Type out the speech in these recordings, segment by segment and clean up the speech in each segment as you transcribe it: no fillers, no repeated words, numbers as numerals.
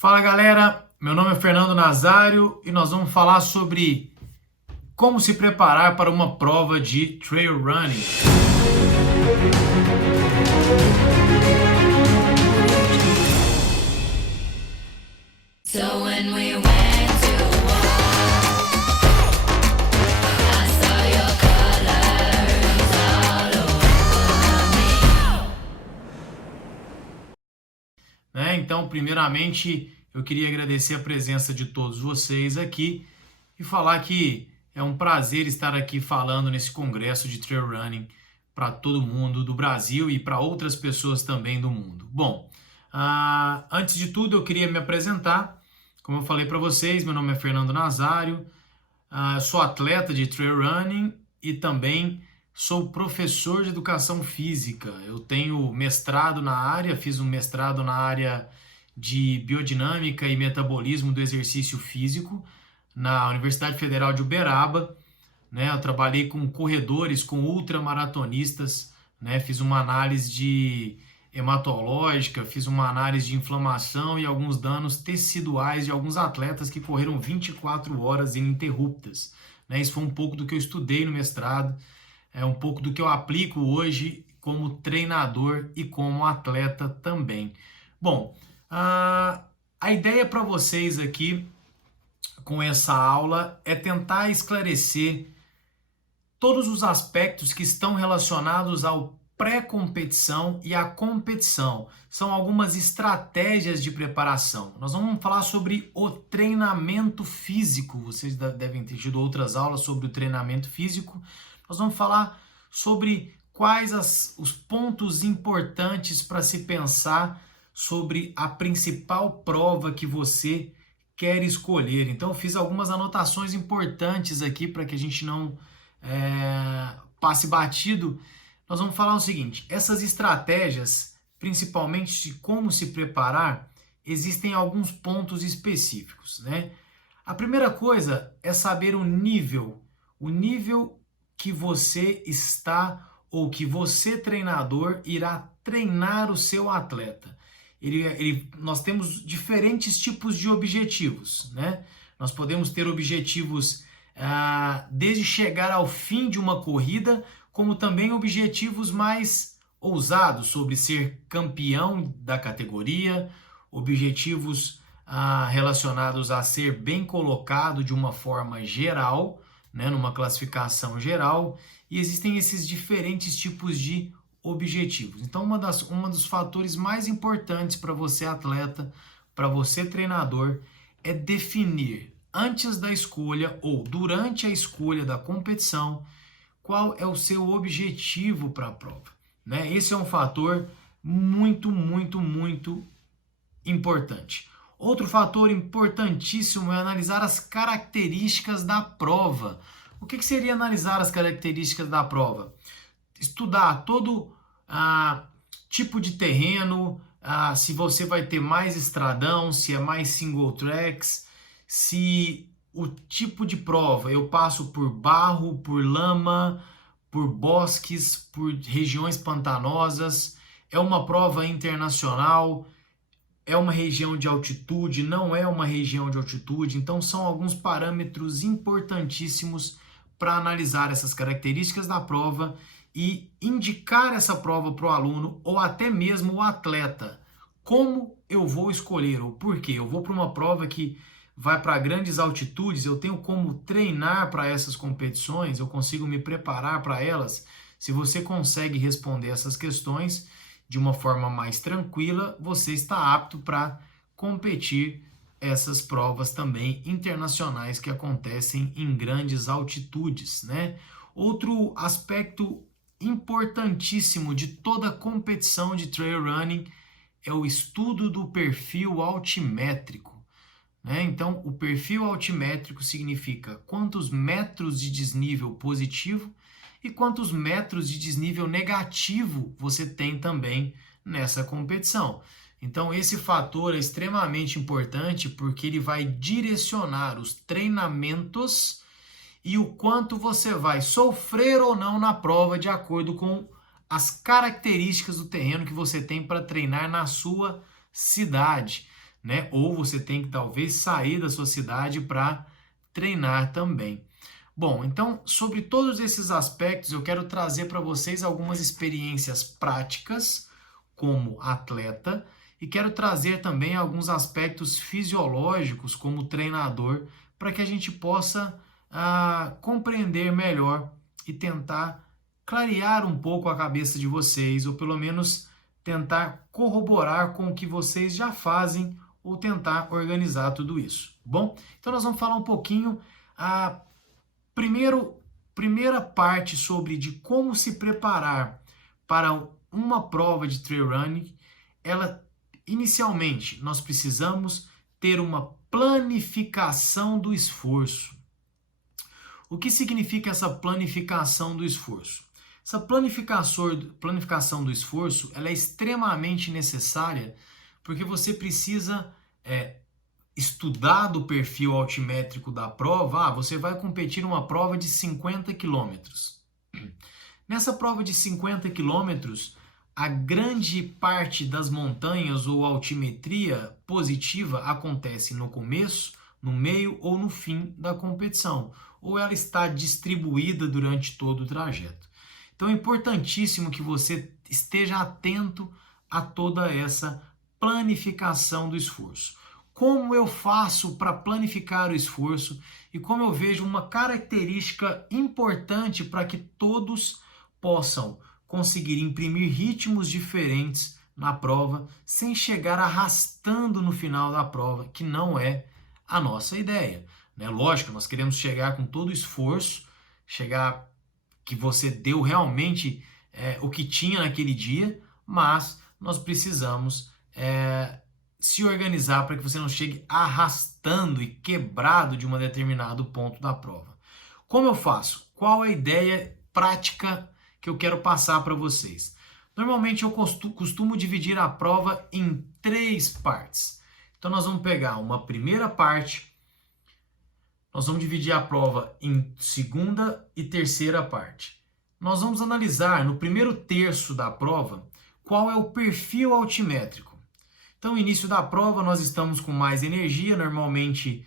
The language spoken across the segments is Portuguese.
Fala galera, meu nome é Fernando Nazário e nós vamos falar sobre como se preparar para uma prova de trail running. So when we went to war, I saw your colors all over me. Então, primeiramente, eu queria agradecer a presença de todos vocês aqui e falar que é um prazer estar aqui falando nesse congresso de trail running para todo mundo do Brasil e para outras pessoas também do mundo. Bom, antes de tudo, eu queria me apresentar. Como eu falei para vocês, meu nome é Fernando Nazário, sou atleta de trail running e também sou professor de educação física. Eu tenho mestrado na área, fiz um mestrado na área de biodinâmica e metabolismo do exercício físico na Universidade Federal de Uberaba. Eu trabalhei com corredores, com ultramaratonistas, fiz uma análise hematológica, fiz uma análise de inflamação e alguns danos teciduais de alguns atletas que correram 24 horas ininterruptas. Isso foi um pouco do que eu estudei no mestrado, é um pouco do que eu aplico hoje como treinador e como atleta também. Bom, a ideia para vocês aqui com essa aula é tentar esclarecer todos os aspectos que estão relacionados ao pré-competição e à competição. São algumas estratégias de preparação. Nós vamos falar sobre o treinamento físico. Vocês devem ter tido outras aulas sobre o treinamento físico. Nós vamos falar sobre quais os pontos importantes para se pensar sobre a principal prova que você quer escolher. Então, eu fiz algumas anotações importantes aqui para que a gente não passe batido. Nós vamos falar o seguinte: essas estratégias, principalmente de como se preparar, existem alguns pontos específicos, A primeira coisa é saber o nível que você está ou que você, treinador, irá treinar o seu atleta. Nós temos diferentes tipos de objetivos, Nós podemos ter objetivos desde chegar ao fim de uma corrida, como também objetivos mais ousados sobre ser campeão da categoria, objetivos relacionados a ser bem colocado de uma forma geral, numa classificação geral, e existem esses diferentes tipos de objetivos. Então, um dos fatores mais importantes para você atleta, para você treinador, é definir antes da escolha ou durante a escolha da competição qual é o seu objetivo para a prova. Esse é um fator muito, muito, muito importante. Outro fator importantíssimo é analisar as características da prova. O que seria analisar as características da prova? Estudar todo tipo de terreno, se você vai ter mais estradão, se é mais single tracks, se o tipo de prova, eu passo por barro, por lama, por bosques, por regiões pantanosas, é uma prova internacional, é uma região de altitude, não é uma região de altitude. Então são alguns parâmetros importantíssimos para analisar essas características da prova e indicar essa prova para o aluno ou até mesmo o atleta. Como eu vou escolher ou por quê? Eu vou para uma prova que vai para grandes altitudes, eu tenho como treinar para essas competições, eu consigo me preparar para elas. Se você consegue responder essas questões de uma forma mais tranquila, você está apto para competir essas provas também internacionais que acontecem em grandes altitudes, Outro aspecto importantíssimo de toda competição de trail running é o estudo do perfil altimétrico. Então, o perfil altimétrico significa quantos metros de desnível positivo e quantos metros de desnível negativo você tem também nessa competição. Então, esse fator é extremamente importante porque ele vai direcionar os treinamentos e o quanto você vai sofrer ou não na prova de acordo com as características do terreno que você tem para treinar na sua cidade. né? Ou você tem que talvez sair da sua cidade para treinar também. Bom, então, sobre todos esses aspectos, eu quero trazer para vocês algumas experiências práticas como atleta e quero trazer também alguns aspectos fisiológicos como treinador para que a gente possa compreender melhor e tentar clarear um pouco a cabeça de vocês, ou pelo menos tentar corroborar com o que vocês já fazem ou tentar organizar tudo isso. Bom, então nós vamos falar um pouquinho primeira parte sobre de como se preparar para uma prova de trail running. Inicialmente nós precisamos ter uma planificação do esforço. O que significa essa planificação do esforço? Essa planificação do esforço ela é extremamente necessária porque você precisa estudar do perfil altimétrico da prova. Você vai competir uma prova de 50 quilômetros. Nessa prova de 50 quilômetros, a grande parte das montanhas ou altimetria positiva acontece no começo, no meio ou no fim da competição, ou ela está distribuída durante todo o trajeto. Então é importantíssimo que você esteja atento a toda essa planificação do esforço. Como eu faço para planificar o esforço e como eu vejo uma característica importante para que todos possam conseguir imprimir ritmos diferentes na prova sem chegar arrastando no final da prova, que não é a nossa ideia, né? Lógico, nós queremos chegar com todo o esforço, chegar que você deu realmente o que tinha naquele dia, mas nós precisamos se organizar para que você não chegue arrastando e quebrado de um determinado ponto da prova. Como eu faço? Qual é a ideia prática que eu quero passar para vocês? Normalmente eu costumo dividir a prova em 3 partes. Então nós vamos pegar uma primeira parte, nós vamos dividir a prova em segunda e terceira parte. Nós vamos analisar no primeiro terço da prova qual é o perfil altimétrico. Então, no início da prova, nós estamos com mais energia. Normalmente,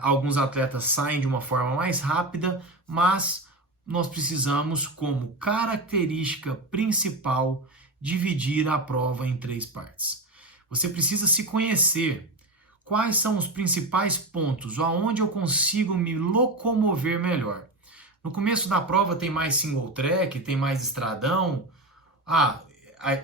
alguns atletas saem de uma forma mais rápida, mas nós precisamos, como característica principal, dividir a prova em 3 partes. Você precisa se conhecer. Quais são os principais pontos, aonde eu consigo me locomover melhor? No começo da prova tem mais single track, tem mais estradão.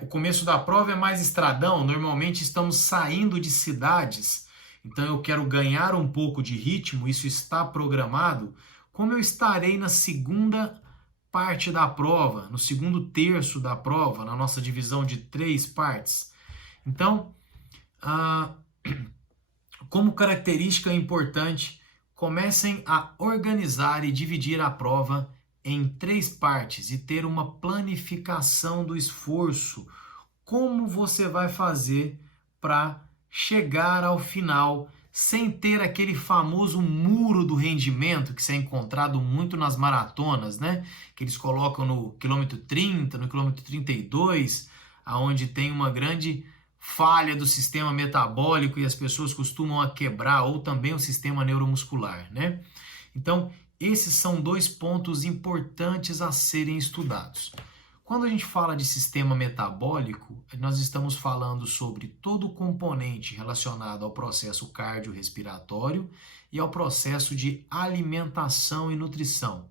O começo da prova é mais estradão, normalmente estamos saindo de cidades, então eu quero ganhar um pouco de ritmo, isso está programado. Como eu estarei na segunda parte da prova, no segundo terço da prova, na nossa divisão de 3 partes? Então, como característica importante, comecem a organizar e dividir a prova em 3 partes e ter uma planificação do esforço. Como você vai fazer para chegar ao final sem ter aquele famoso muro do rendimento que se é encontrado muito nas maratonas, né? Que eles colocam no quilômetro 30, no quilômetro 32, aonde tem uma grande falha do sistema metabólico e as pessoas costumam quebrar, ou também o sistema neuromuscular, né? Então, esses são 2 pontos importantes a serem estudados. Quando a gente fala de sistema metabólico, nós estamos falando sobre todo o componente relacionado ao processo cardiorrespiratório e ao processo de alimentação e nutrição.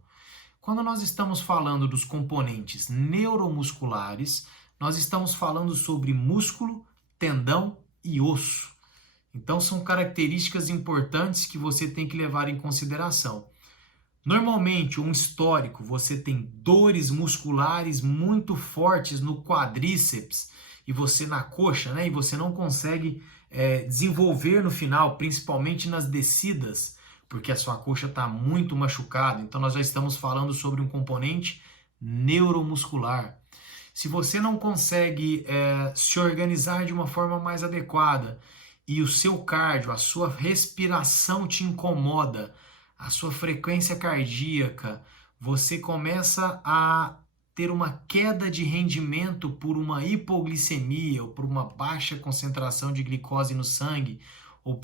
Quando nós estamos falando dos componentes neuromusculares, nós estamos falando sobre músculo, tendão e osso. Então são características importantes que você tem que levar em consideração. Normalmente, um histórico, você tem dores musculares muito fortes no quadríceps e você na coxa, né? E você não consegue desenvolver no final, principalmente nas descidas, porque a sua coxa está muito machucada. Então, nós já estamos falando sobre um componente neuromuscular. Se você não consegue se organizar de uma forma mais adequada e o seu cardio, a sua respiração te incomoda, a sua frequência cardíaca, você começa a ter uma queda de rendimento por uma hipoglicemia ou por uma baixa concentração de glicose no sangue ou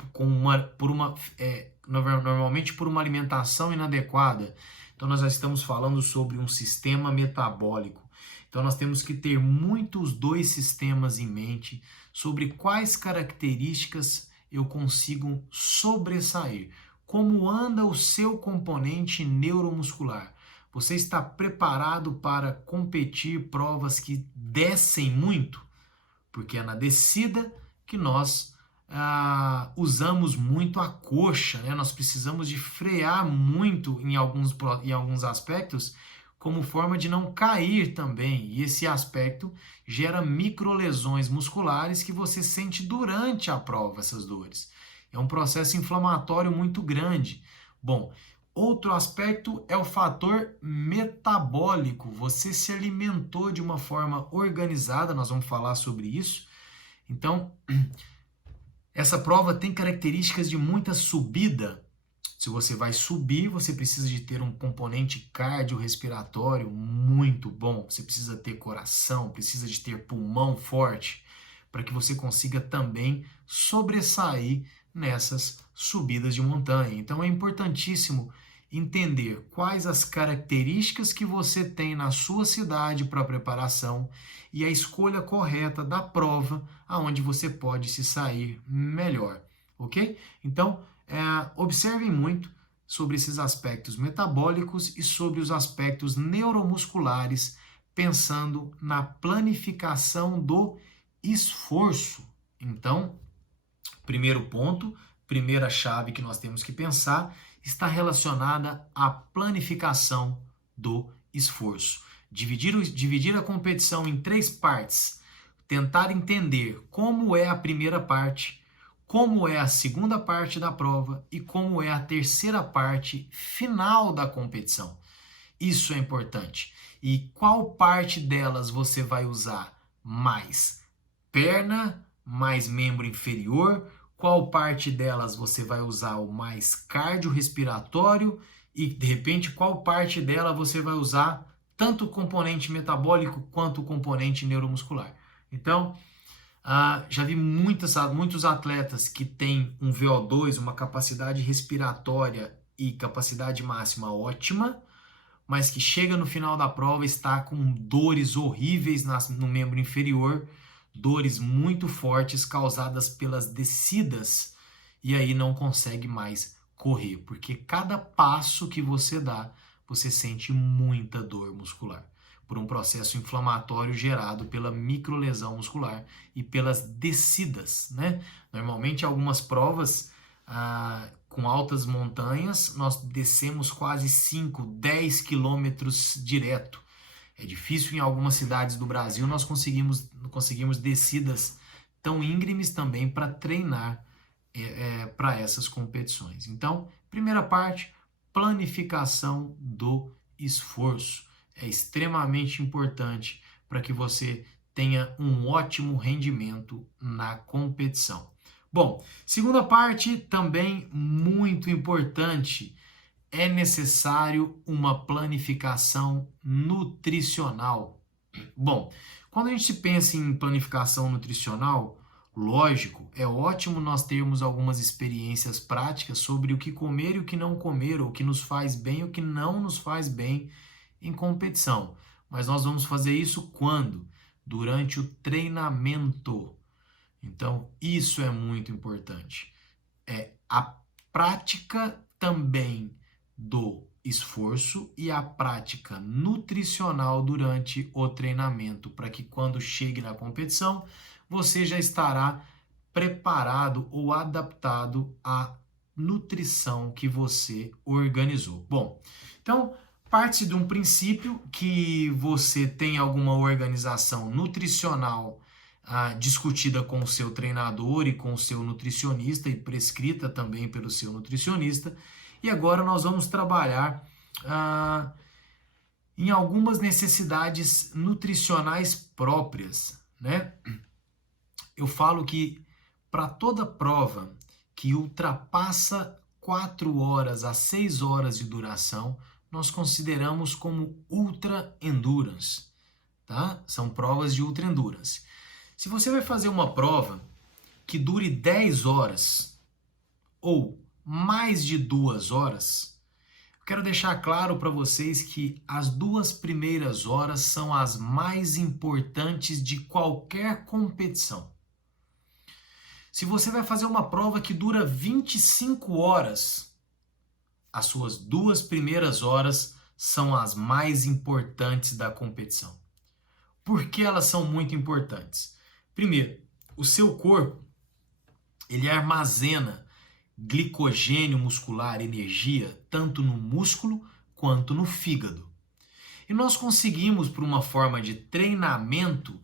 normalmente por uma alimentação inadequada. Então nós já estamos falando sobre um sistema metabólico. Então nós temos que ter muitos dois sistemas em mente sobre quais características eu consigo sobressair. Como anda o seu componente neuromuscular? Você está preparado para competir provas que descem muito? Porque é na descida que nós usamos muito a coxa, né? Nós precisamos de frear muito em alguns aspectos, como forma de não cair também. E esse aspecto gera microlesões musculares que você sente durante a prova, essas dores. É um processo inflamatório muito grande. Bom, outro aspecto é o fator metabólico. Você se alimentou de uma forma organizada, nós vamos falar sobre isso. Então, essa prova tem características de muita subida. Se você vai subir, você precisa de ter um componente cardiorrespiratório muito bom. Você precisa ter coração, precisa de ter pulmão forte, para que você consiga também sobressair nessas subidas de montanha. Então é importantíssimo entender quais as características que você tem na sua cidade para preparação e a escolha correta da prova aonde você pode se sair melhor, ok? Então, observem muito sobre esses aspectos metabólicos e sobre os aspectos neuromusculares, pensando na planificação do esforço. Então, primeiro ponto, primeira chave que nós temos que pensar está relacionada à planificação do esforço. Dividir a competição em 3 partes, tentar entender como é a primeira parte, como é a segunda parte da prova e como é a terceira parte final da competição. Isso é importante. E qual parte delas você vai usar mais? Perna, mais membro inferior? Qual parte delas você vai usar o mais cardiorrespiratório? E, de repente, qual parte dela você vai usar tanto o componente metabólico quanto o componente neuromuscular? Então, já vi muitos atletas que têm um VO2, uma capacidade respiratória e capacidade máxima ótima, mas que chega no final da prova e está com dores horríveis no membro inferior, dores muito fortes causadas pelas descidas, e aí não consegue mais correr, porque cada passo que você dá, você sente muita dor muscular, por um processo inflamatório gerado pela microlesão muscular e pelas descidas, né? Normalmente, algumas provas com altas montanhas, nós descemos quase 5, 10 quilômetros direto. É difícil em algumas cidades do Brasil nós conseguimos descidas tão íngremes também para treinar para essas competições. Então, primeira parte, planificação do esforço. É extremamente importante para que você tenha um ótimo rendimento na competição. Bom, segunda parte, também muito importante, é necessário uma planificação nutricional. Bom, quando a gente pensa em planificação nutricional, lógico, é ótimo nós termos algumas experiências práticas sobre o que comer e o que não comer, ou o que nos faz bem e o que não nos faz bem em competição. Mas nós vamos fazer isso quando? Durante o treinamento. Então, isso é muito importante. É a prática também do esforço e a prática nutricional durante o treinamento, para que quando chegue na competição, você já estará preparado ou adaptado à nutrição que você organizou. Bom, então, parte de um princípio que você tem alguma organização nutricional discutida com o seu treinador e com o seu nutricionista e prescrita também pelo seu nutricionista. E agora nós vamos trabalhar em algumas necessidades nutricionais próprias, né? Eu falo que para toda prova que ultrapassa 4 horas a 6 horas de duração, nós consideramos como Ultra Endurance, tá? São provas de Ultra Endurance. Se você vai fazer uma prova que dure 10 horas ou mais de 2 horas, eu quero deixar claro para vocês que as 2 primeiras horas são as mais importantes de qualquer competição. Se você vai fazer uma prova que dura 25 horas, as suas 2 primeiras horas são as mais importantes da competição. Por que elas são muito importantes? Primeiro, o seu corpo, ele armazena glicogênio muscular, energia, tanto no músculo quanto no fígado. E nós conseguimos, por uma forma de treinamento,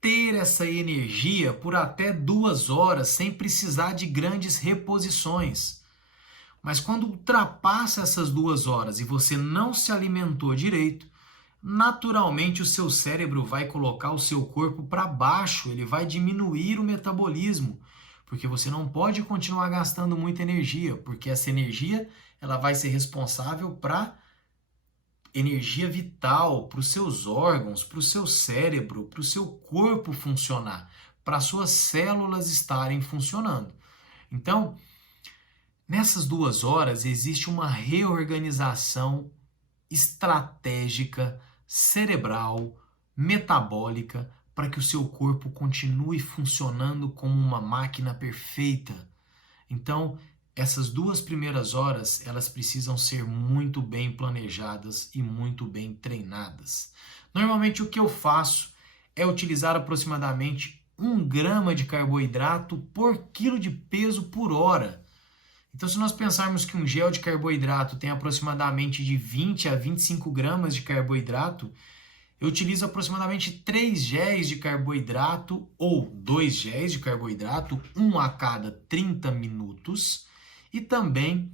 ter essa energia por até 2 horas sem precisar de grandes reposições. Mas quando ultrapassa essas 2 horas e você não se alimentou direito, naturalmente o seu cérebro vai colocar o seu corpo para baixo, ele vai diminuir o metabolismo, porque você não pode continuar gastando muita energia, porque essa energia ela vai ser responsável para energia vital, para os seus órgãos, para o seu cérebro, para o seu corpo funcionar, para as suas células estarem funcionando. Então, nessas 2 horas existe uma reorganização estratégica, cerebral, metabólica, para que o seu corpo continue funcionando como uma máquina perfeita. Então, essas 2 primeiras horas, elas precisam ser muito bem planejadas e muito bem treinadas. Normalmente o que eu faço é utilizar aproximadamente 1 grama de carboidrato por quilo de peso por hora. Então, se nós pensarmos que um gel de carboidrato tem aproximadamente de 20 a 25 gramas de carboidrato, eu utilizo aproximadamente 3 géis de carboidrato ou 2 géis de carboidrato, um a cada 30 minutos, e também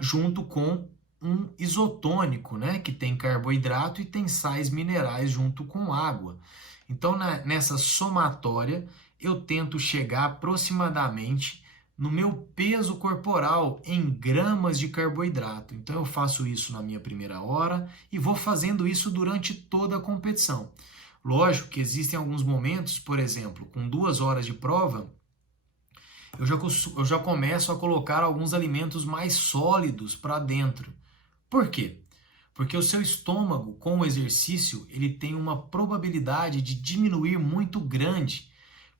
junto com um isotônico, né, que tem carboidrato e tem sais minerais junto com água. Então, nessa somatória, eu tento chegar aproximadamente no meu peso corporal em gramas de carboidrato. Então eu faço isso na minha primeira hora e vou fazendo isso durante toda a competição. Lógico que existem alguns momentos, por exemplo, com 2 horas de prova, eu já começo a colocar alguns alimentos mais sólidos para dentro. Por quê? Porque o seu estômago, com o exercício, ele tem uma probabilidade de diminuir muito grande,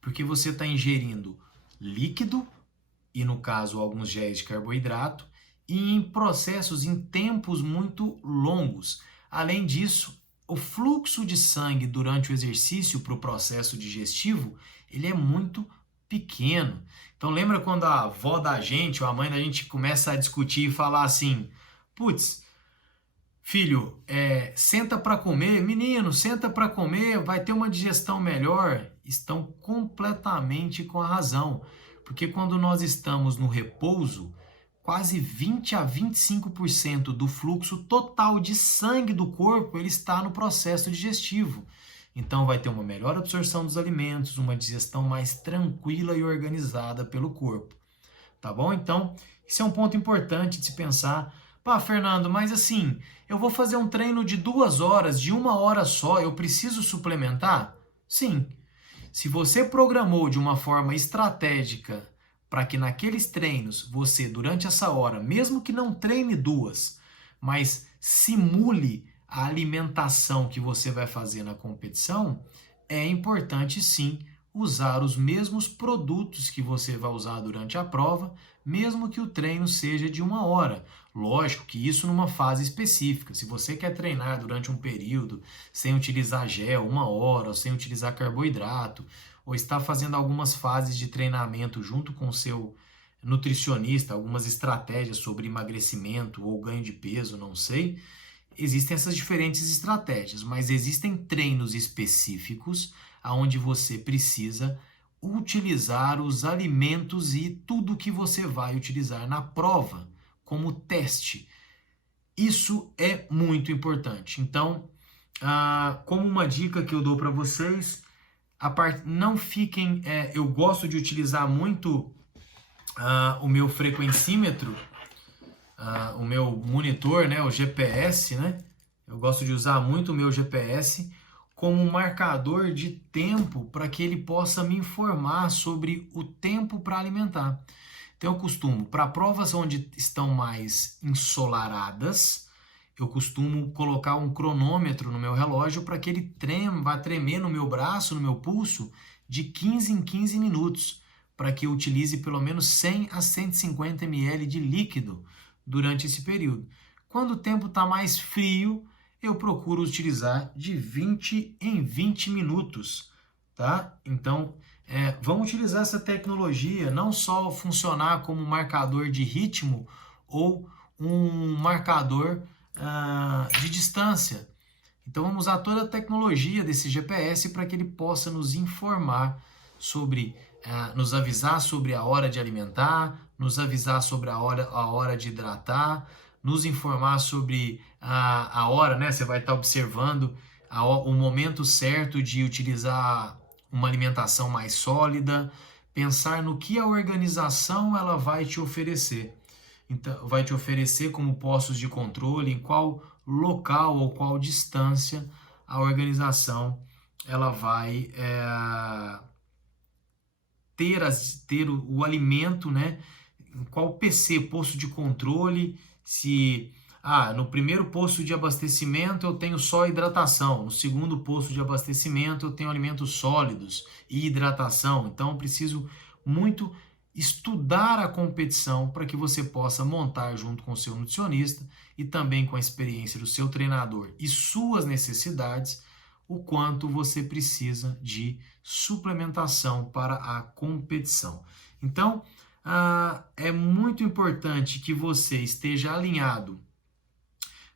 porque você está ingerindo líquido, e no caso alguns géis de carboidrato, e em processos, em tempos muito longos. Além disso, o fluxo de sangue durante o exercício para o processo digestivo, ele é muito pequeno. Então lembra quando a avó da gente ou a mãe da gente começa a discutir e falar assim, putz, filho, senta para comer, menino, senta para comer, vai ter uma digestão melhor. Estão completamente com a razão. Porque quando nós estamos no repouso, quase 20 a 25% do fluxo total de sangue do corpo ele está no processo digestivo. Então vai ter uma melhor absorção dos alimentos, uma digestão mais tranquila e organizada pelo corpo. Tá bom? Então, esse é um ponto importante de se pensar. Pá, Fernando, mas assim, eu vou fazer um treino de 2 horas, de 1 hora só, eu preciso suplementar? Sim. Se você programou de uma forma estratégica para que naqueles treinos você, durante essa hora, mesmo que não treine 2, mas simule a alimentação que você vai fazer na competição, é importante sim usar os mesmos produtos que você vai usar durante a prova, mesmo que o treino seja de 1 hora. Lógico que isso numa fase específica. Se você quer treinar durante um período sem utilizar gel, 1 hora, ou sem utilizar carboidrato, ou está fazendo algumas fases de treinamento junto com o seu nutricionista, algumas estratégias sobre emagrecimento ou ganho de peso, não sei, existem essas diferentes estratégias, mas existem treinos específicos onde você precisa utilizar os alimentos e tudo que você vai utilizar na prova como teste. Isso é muito importante. Então, como uma dica que eu dou para vocês, não fiquem... eu gosto de utilizar muito o meu frequencímetro o meu monitor, né, o GPS, né? Eu gosto de usar muito o meu GPS como um marcador de tempo para que ele possa me informar sobre o tempo para alimentar. Então eu costumo, para provas onde estão mais ensolaradas, eu costumo colocar um cronômetro no meu relógio para que ele vá tremer no meu braço, no meu pulso, de 15 em 15 minutos, para que eu utilize pelo menos 100 a 150 ml de líquido durante esse período. Quando o tempo está mais frio, eu procuro utilizar de 20 em 20 minutos, tá? Então, vamos utilizar essa tecnologia não só funcionar como marcador de ritmo ou um marcador de distância. Então vamos usar toda a tecnologia desse GPS para que ele possa nos informar sobre, nos avisar sobre a hora de alimentar, nos avisar sobre a hora de hidratar, nos informar sobre a hora, né? Você vai estar observando o momento certo de utilizar uma alimentação mais sólida, pensar no que a organização ela vai te oferecer. Então, vai te oferecer como postos de controle, em qual local ou qual distância a organização ela vai ter o alimento, né? Em qual PC, posto de controle, se no primeiro posto de abastecimento eu tenho só hidratação, no segundo posto de abastecimento eu tenho alimentos sólidos e hidratação. Então eu preciso muito estudar a competição para que você possa montar junto com o seu nutricionista e também com a experiência do seu treinador e suas necessidades, o quanto você precisa de suplementação para a competição. Então, é muito importante que você esteja alinhado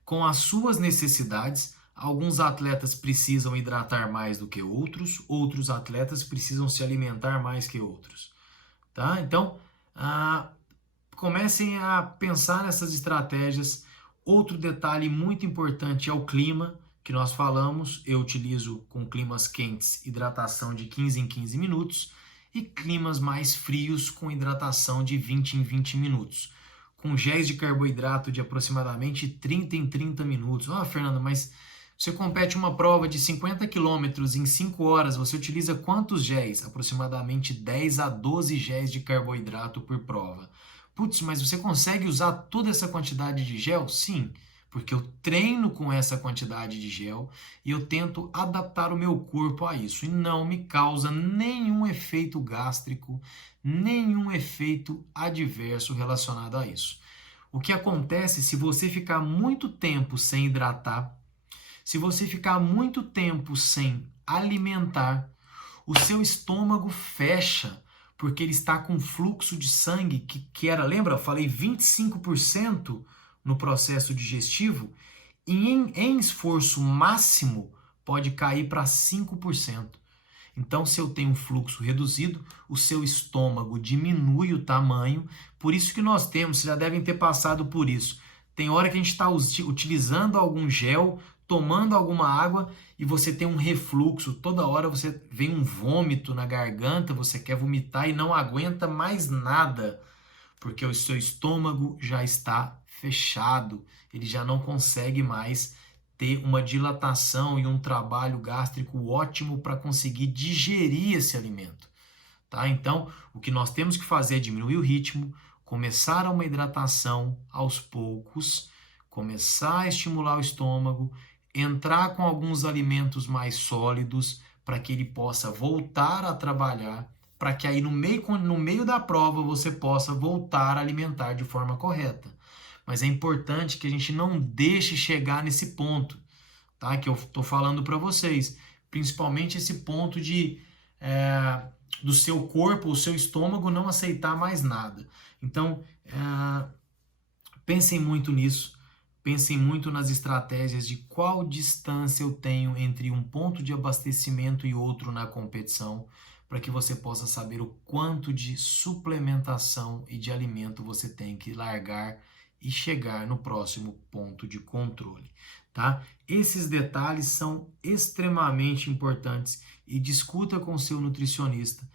com as suas necessidades. Alguns atletas precisam hidratar mais do que outros, outros atletas precisam se alimentar mais que outros. Tá? Então, comecem a pensar nessas estratégias. Outro detalhe muito importante é o clima, que nós falamos. Eu utilizo com climas quentes hidratação de 15 em 15 minutos e climas mais frios com hidratação de 20 em 20 minutos, com géis de carboidrato de aproximadamente 30 em 30 minutos. Fernando, mas você compete uma prova de 50 quilômetros em 5 horas, você utiliza quantos géis? Aproximadamente 10 a 12 géis de carboidrato por prova. Putz, mas você consegue usar toda essa quantidade de gel? Sim, porque eu treino com essa quantidade de gel e eu tento adaptar o meu corpo a isso. E não me causa nenhum efeito gástrico, nenhum efeito adverso relacionado a isso. O que acontece se você ficar muito tempo sem hidratar, se você ficar muito tempo sem alimentar, o seu estômago fecha, porque ele está com fluxo de sangue que era, lembra? Eu falei 25% no processo digestivo, e em esforço máximo pode cair para 5%. Então, se eu tenho um fluxo reduzido, o seu estômago diminui o tamanho. Por isso que nós temos, vocês já devem ter passado por isso. Tem hora que a gente está utilizando algum gel, tomando alguma água e você tem um refluxo. Toda hora você vem um vômito na garganta, você quer vomitar e não aguenta mais nada, porque o seu estômago já está fechado. Ele já não consegue mais ter uma dilatação e um trabalho gástrico ótimo para conseguir digerir esse alimento. Tá? Então, o que nós temos que fazer é diminuir o ritmo, começar uma hidratação aos poucos, começar a estimular o estômago, entrar com alguns alimentos mais sólidos para que ele possa voltar a trabalhar, para que aí no meio da prova você possa voltar a alimentar de forma correta. Mas é importante que a gente não deixe chegar nesse ponto, tá? Que eu estou falando para vocês, principalmente esse ponto do seu corpo, o seu estômago não aceitar mais nada. Então, pensem muito nisso, pensem muito nas estratégias de qual distância eu tenho entre um ponto de abastecimento e outro na competição, para que você possa saber o quanto de suplementação e de alimento você tem que largar e chegar no próximo ponto de controle, tá? Esses detalhes são extremamente importantes e discuta com seu nutricionista,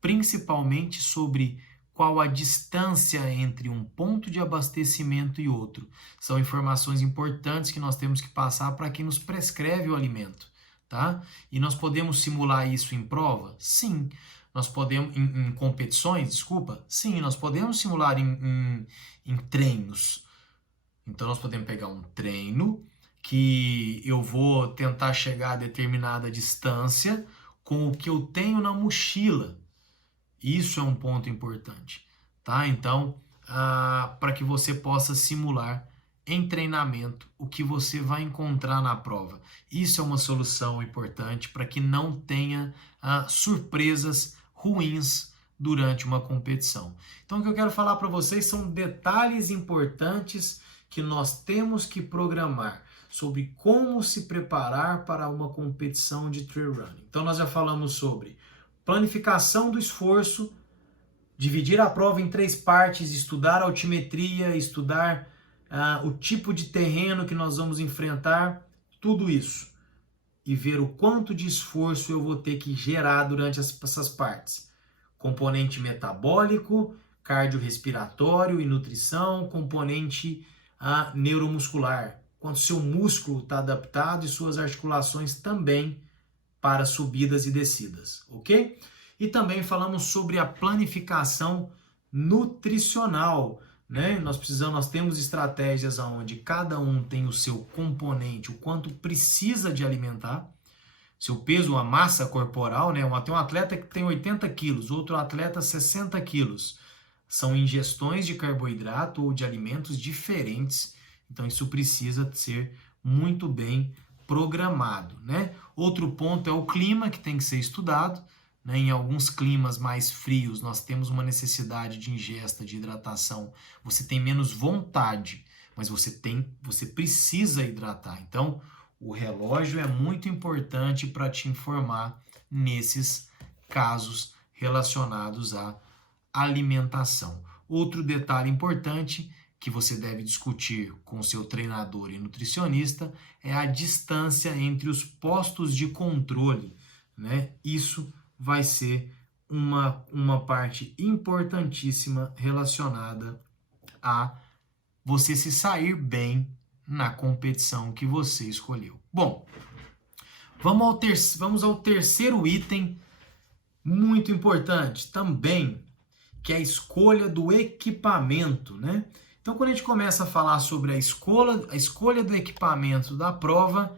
principalmente sobre qual a distância entre um ponto de abastecimento e outro. São informações importantes que nós temos que passar para quem nos prescreve o alimento, tá? E nós podemos simular isso em prova? Sim. Nós podemos, em competições, desculpa? Sim, nós podemos simular em treinos. Então, nós podemos pegar um treino que eu vou tentar chegar a determinada distância com o que eu tenho na mochila. Isso é um ponto importante, tá? Então, para que você possa simular em treinamento o que você vai encontrar na prova. Isso é uma solução importante para que não tenha surpresas ruins durante uma competição. Então, o que eu quero falar para vocês são detalhes importantes que nós temos que programar sobre como se preparar para uma competição de trail running. Então, nós já falamos sobre planificação do esforço, dividir a prova em 3 partes, estudar altimetria, estudar o tipo de terreno que nós vamos enfrentar, tudo isso. E ver o quanto de esforço eu vou ter que gerar durante essas partes. Componente metabólico, cardiorrespiratório e nutrição, componente neuromuscular. Quanto seu músculo está adaptado e suas articulações também para subidas e descidas, ok? E também falamos sobre a planificação nutricional, né? Nós temos estratégias onde cada um tem o seu componente, o quanto precisa de alimentar, seu peso, a massa corporal, né? Tem um atleta que tem 80 quilos, outro atleta 60 quilos. São ingestões de carboidrato ou de alimentos diferentes, então isso precisa ser muito bem programado, né? Outro ponto é o clima, que tem que ser estudado, né? Em alguns climas mais frios, nós temos uma necessidade de ingesta, de hidratação. Você tem menos vontade, mas você precisa hidratar. Então, o relógio é muito importante para te informar nesses casos relacionados à alimentação. Outro detalhe importante que você deve discutir com seu treinador e nutricionista é a distância entre os postos de controle, né? Isso vai ser uma parte importantíssima relacionada a você se sair bem na competição que você escolheu. Bom, vamos ao terceiro item muito importante também, que é a escolha do equipamento, né? Então, quando a gente começa a falar sobre a escolha do equipamento da prova,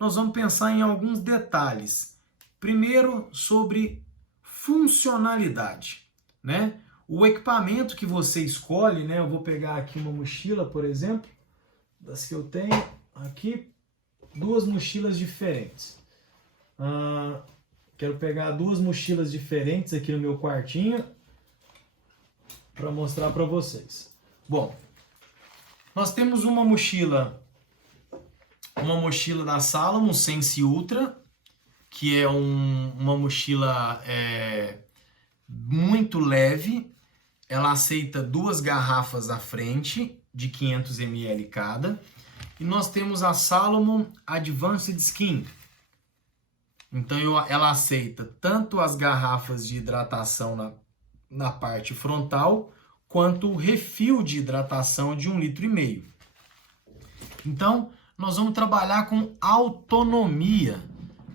nós vamos pensar em alguns detalhes. Primeiro, sobre funcionalidade, né? O equipamento que você escolhe, né? Eu vou pegar aqui uma mochila, por exemplo, das que eu tenho aqui, 2 mochilas diferentes. Quero pegar 2 mochilas diferentes aqui no meu quartinho para mostrar para vocês. Bom, nós temos uma mochila da Salomon Sense Ultra, que é uma mochila muito leve. Ela aceita 2 garrafas à frente de 500 ml cada. E nós temos a Salomon Advanced Skin. Então ela aceita tanto as garrafas de hidratação na parte frontal, quanto o refil de hidratação de 1,5 litro. Então, nós vamos trabalhar com autonomia,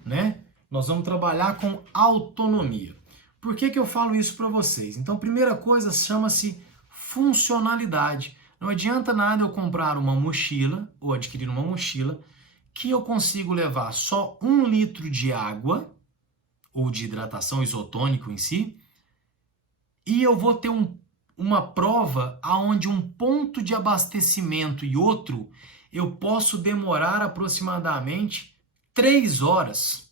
né? Nós vamos trabalhar com autonomia. Por que eu falo isso para vocês? Então, primeira coisa chama-se funcionalidade. Não adianta nada eu comprar uma mochila ou adquirir uma mochila que eu consigo levar só 1 litro de água ou de hidratação isotônico em si, e eu vou ter uma prova onde um ponto de abastecimento e outro eu posso demorar aproximadamente 3 horas.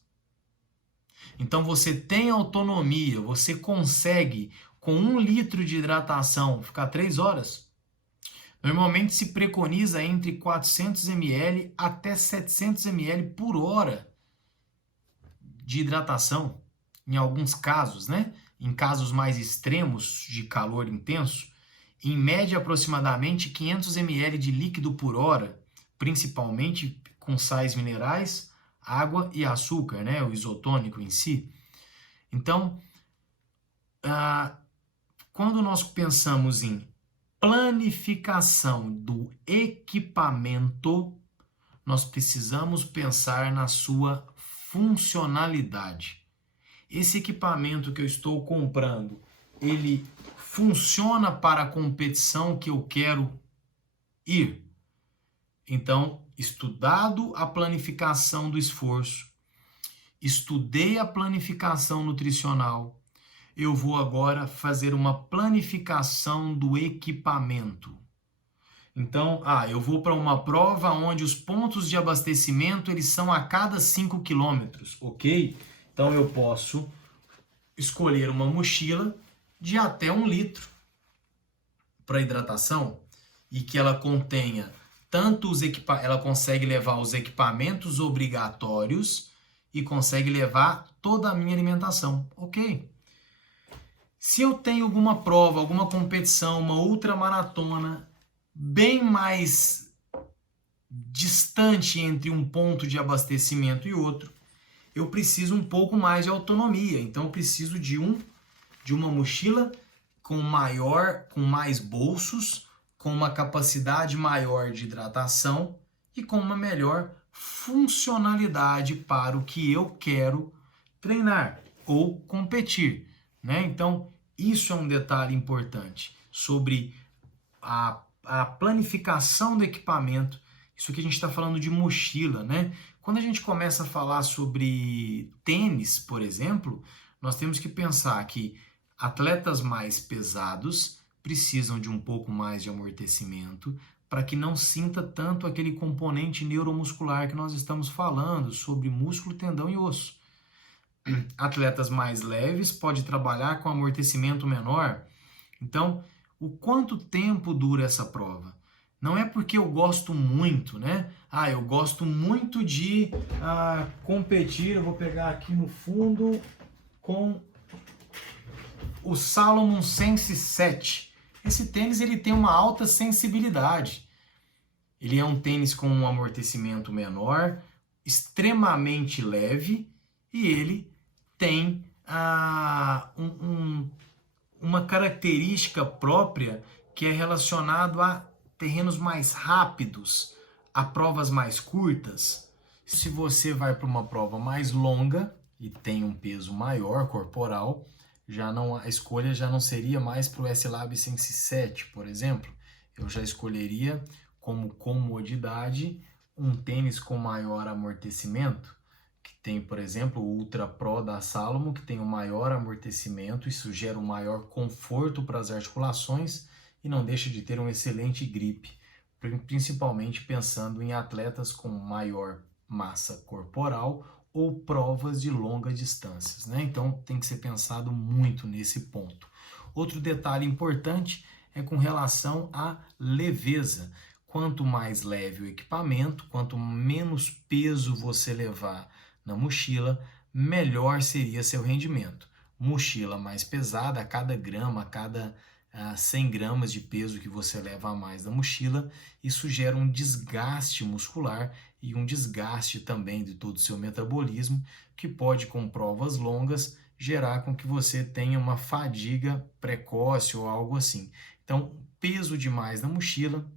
Então você tem autonomia, você consegue com 1 litro de hidratação ficar 3 horas. Normalmente se preconiza entre 400 ml até 700 ml por hora de hidratação, em alguns casos, né? Em casos mais extremos de calor intenso, em média aproximadamente 500 ml de líquido por hora, principalmente com sais minerais, água e açúcar, né? O isotônico em si. Então, quando nós pensamos em planificação do equipamento, nós precisamos pensar na sua funcionalidade. Esse equipamento que eu estou comprando, ele funciona para a competição que eu quero ir? Então, estudado a planificação do esforço, estudei a planificação nutricional, eu vou agora fazer uma planificação do equipamento. Então, eu vou para uma prova onde os pontos de abastecimento eles são a cada 5 quilômetros, ok? Então, eu posso escolher uma mochila de até 1 litro para hidratação e que ela contenha tanto ela consegue levar os equipamentos obrigatórios e consegue levar toda a minha alimentação, ok? Se eu tenho alguma prova, alguma competição, uma ultramaratona bem mais distante entre um ponto de abastecimento e outro, eu preciso um pouco mais de autonomia. Então eu preciso de uma mochila com mais bolsos, com uma capacidade maior de hidratação e com uma melhor funcionalidade para o que eu quero treinar ou competir, né? Então, isso é um detalhe importante sobre a planificação do equipamento. Isso que a gente está falando de mochila, né? Quando a gente começa a falar sobre tênis, por exemplo, nós temos que pensar que atletas mais pesados precisam de um pouco mais de amortecimento para que não sinta tanto aquele componente neuromuscular que nós estamos falando sobre músculo, tendão e osso. Atletas mais leves podem trabalhar com amortecimento menor. Então, o quanto tempo dura essa prova? Não é porque eu gosto muito, né? Eu gosto muito de competir. Eu vou pegar aqui no fundo com o Salomon Sense 7. Esse tênis ele tem uma alta sensibilidade. Ele é um tênis com um amortecimento menor, extremamente leve, e ele tem uma característica própria que é relacionado a terrenos mais rápidos, a provas mais curtas. Se você vai para uma prova mais longa e tem um peso maior corporal, a escolha já não seria mais para o S-Lab Sense 7, por exemplo. Eu já escolheria como comodidade um tênis com maior amortecimento, que tem, por exemplo, o Ultra Pro da Salomon, que tem um maior amortecimento, isso gera um maior conforto para as articulações e não deixa de ter um excelente grip, principalmente pensando em atletas com maior massa corporal ou provas de longa distâncias, né? Então tem que ser pensado muito nesse ponto. Outro detalhe importante é com relação à leveza. Quanto mais leve o equipamento, quanto menos peso você levar na mochila, melhor seria seu rendimento. Mochila mais pesada, a cada grama, a cada 100 gramas de peso que você leva a mais da mochila, isso gera um desgaste muscular e um desgaste também de todo o seu metabolismo, que pode, com provas longas, gerar com que você tenha uma fadiga precoce ou algo assim. Então, peso demais na mochila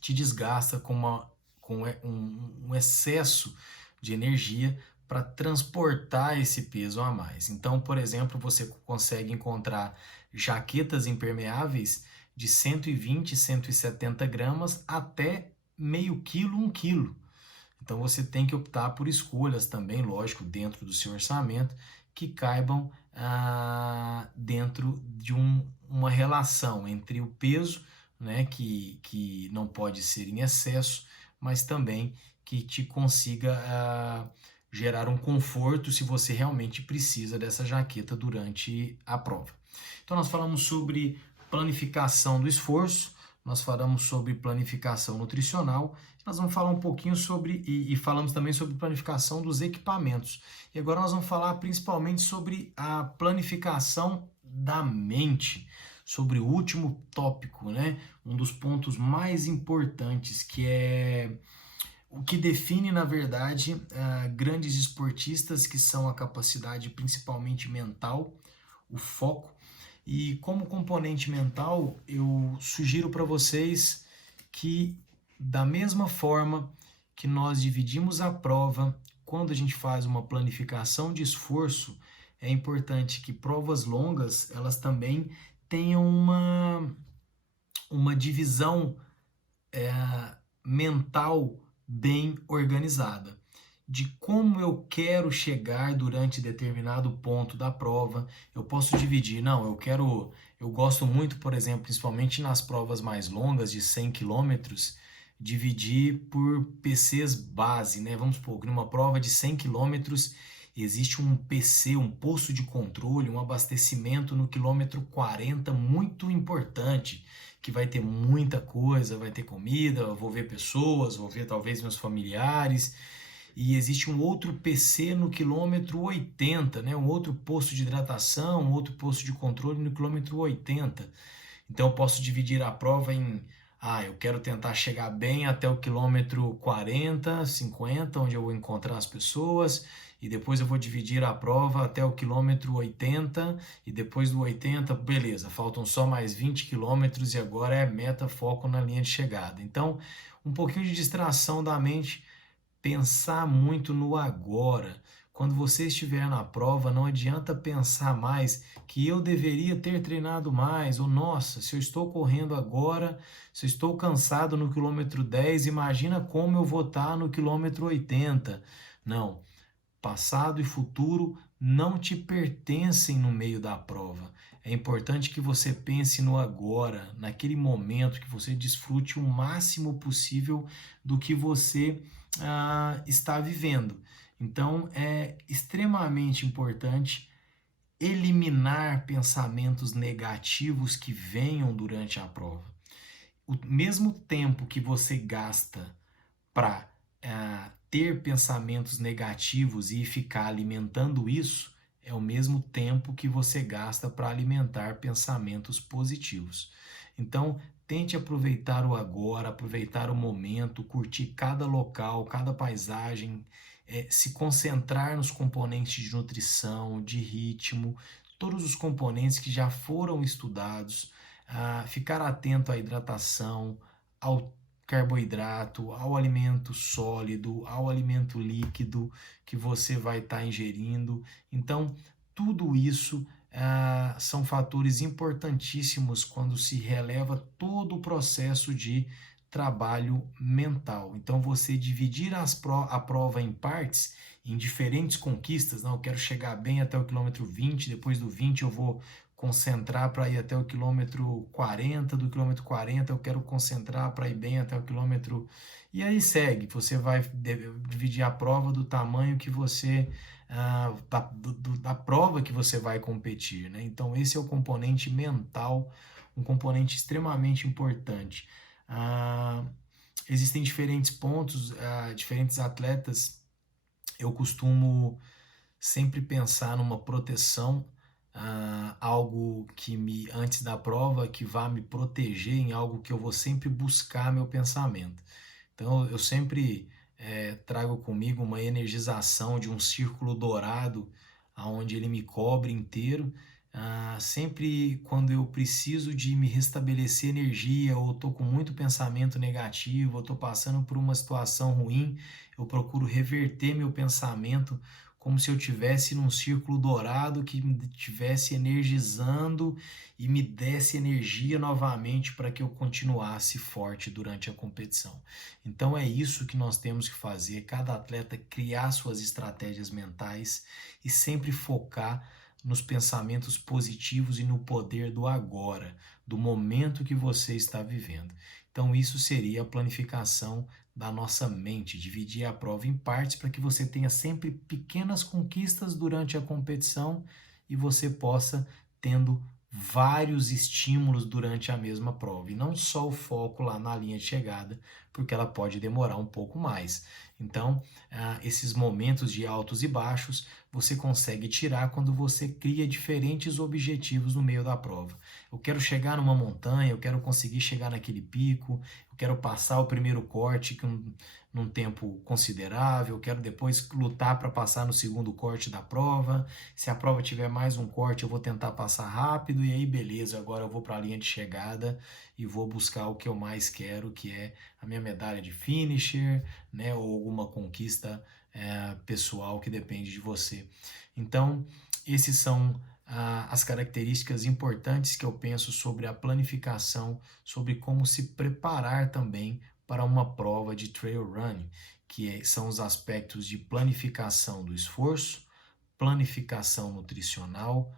te desgasta com um excesso de energia para transportar esse peso a mais. Então, por exemplo, você consegue encontrar jaquetas impermeáveis de 120, 170 gramas até meio quilo, 1 quilo. Então você tem que optar por escolhas também, lógico, dentro do seu orçamento, que caibam dentro de uma relação entre o peso, né, que não pode ser em excesso, mas também que te consiga gerar um conforto se você realmente precisa dessa jaqueta durante a prova. Então nós falamos sobre planificação do esforço, nós falamos sobre planificação nutricional, nós vamos falar um pouquinho sobre, e falamos também sobre planificação dos equipamentos. E agora nós vamos falar principalmente sobre a planificação da mente, sobre o último tópico, né? Um dos pontos mais importantes, que é o que define, na verdade, grandes esportistas, que são a capacidade principalmente mental, o foco, E como componente mental, eu sugiro para vocês que, da mesma forma que nós dividimos a prova, quando a gente faz uma planificação de esforço, é importante que provas longas, elas também tenham uma divisão mental bem organizada, de como eu quero chegar durante determinado ponto da prova. Eu posso dividir, não, eu gosto muito, por exemplo, principalmente nas provas mais longas, de 100 quilômetros, dividir por PCs base, né? Vamos supor, numa prova de 100 quilômetros, existe um PC, um posto de controle, um abastecimento no quilômetro 40 muito importante, que vai ter muita coisa, vai ter comida, eu vou ver pessoas, vou ver talvez meus familiares, e existe um outro PC no quilômetro 80, né? Um outro posto de hidratação, um outro posto de controle no quilômetro 80. Então eu posso dividir a prova em, eu quero tentar chegar bem até o quilômetro 40, 50, onde eu vou encontrar as pessoas, e depois eu vou dividir a prova até o quilômetro 80, e depois do 80, beleza, faltam só mais 20 quilômetros e agora é meta, foco na linha de chegada. Então, um pouquinho de distração da mente, pensar muito no agora. Quando você estiver na prova, não adianta pensar mais que eu deveria ter treinado mais, ou nossa, se eu estou correndo agora, se eu estou cansado no quilômetro 10, imagina como eu vou estar no quilômetro 80. Não, passado e futuro não te pertencem no meio da prova. É importante que você pense no agora, naquele momento, que você desfrute o máximo possível do que você está vivendo. Então, é extremamente importante eliminar pensamentos negativos que venham durante a prova. O mesmo tempo que você gasta para ter pensamentos negativos e ficar alimentando isso, é o mesmo tempo que você gasta para alimentar pensamentos positivos. Então, tente aproveitar o agora, aproveitar o momento, curtir cada local, cada paisagem, se concentrar nos componentes de nutrição, de ritmo, todos os componentes que já foram estudados, ficar atento à hidratação, ao carboidrato, ao alimento sólido, ao alimento líquido que você vai estar ingerindo. Então, tudo isso são fatores importantíssimos quando se releva todo o processo de trabalho mental. Então, você dividir a prova em partes, em diferentes conquistas, não, eu quero chegar bem até o quilômetro 20, depois do 20 eu vou concentrar para ir até o quilômetro 40, do quilômetro 40 eu quero concentrar para ir bem até o quilômetro... E aí segue, você vai dividir a prova do tamanho que você... da prova que você vai competir, né? Então esse é o componente mental, um componente extremamente importante. Existem diferentes pontos, diferentes atletas. Eu costumo sempre pensar numa proteção, algo que antes da prova, que vá me proteger, em algo que eu vou sempre buscar meu pensamento. Então eu sempre trago comigo uma energização de um círculo dourado, onde ele me cobre inteiro. Sempre quando eu preciso de me restabelecer energia, ou estou com muito pensamento negativo, ou estou passando por uma situação ruim, eu procuro reverter meu pensamento como se eu estivesse num círculo dourado que me estivesse energizando e me desse energia novamente para que eu continuasse forte durante a competição. Então é isso que nós temos que fazer, cada atleta criar suas estratégias mentais e sempre focar nos pensamentos positivos e no poder do agora, do momento que você está vivendo. Então isso seria a planificação da nossa mente, dividir a prova em partes para que você tenha sempre pequenas conquistas durante a competição e você possa tendo vários estímulos durante a mesma prova, e não só o foco lá na linha de chegada, porque ela pode demorar um pouco mais. Então, esses momentos de altos e baixos você consegue tirar quando você cria diferentes objetivos no meio da prova. Eu quero chegar numa montanha, eu quero conseguir chegar naquele pico, eu quero passar o primeiro corte num tempo considerável, eu quero depois lutar para passar no segundo corte da prova. Se a prova tiver mais um corte, eu vou tentar passar rápido e aí beleza, agora eu vou para a linha de chegada e vou buscar o que eu mais quero, que é a minha medalha de finisher, né, ou alguma conquista pessoal que depende de você. Então, esses são as características importantes que eu penso sobre a planificação, sobre como se preparar também para uma prova de trail running, que são os aspectos de planificação do esforço, planificação nutricional,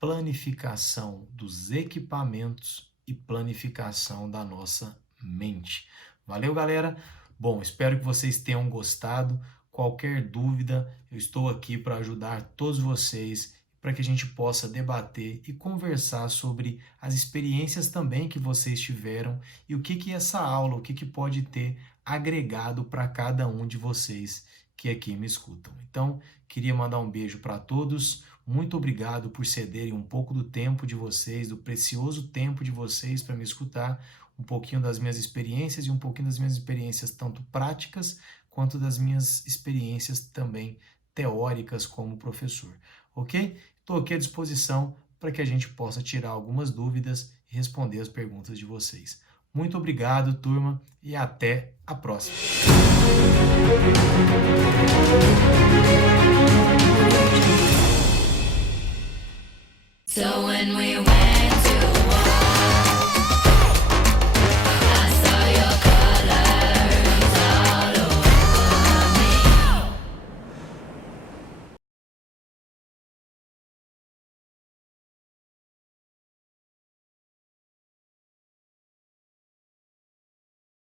planificação dos equipamentos e planificação da nossa mente. Valeu, galera? Bom, espero que vocês tenham gostado. Qualquer dúvida, eu estou aqui para ajudar todos vocês, para que a gente possa debater e conversar sobre as experiências também que vocês tiveram e o que essa aula, o que pode ter agregado para cada um de vocês que aqui me escutam. Então, queria mandar um beijo para todos. Muito obrigado por cederem um pouco do tempo de vocês, do precioso tempo de vocês para me escutar, um pouquinho das minhas experiências e um pouquinho das minhas experiências tanto práticas quanto das minhas experiências também teóricas como professor, ok? Estou aqui à disposição para que a gente possa tirar algumas dúvidas e responder as perguntas de vocês. Muito obrigado, turma, e até a próxima!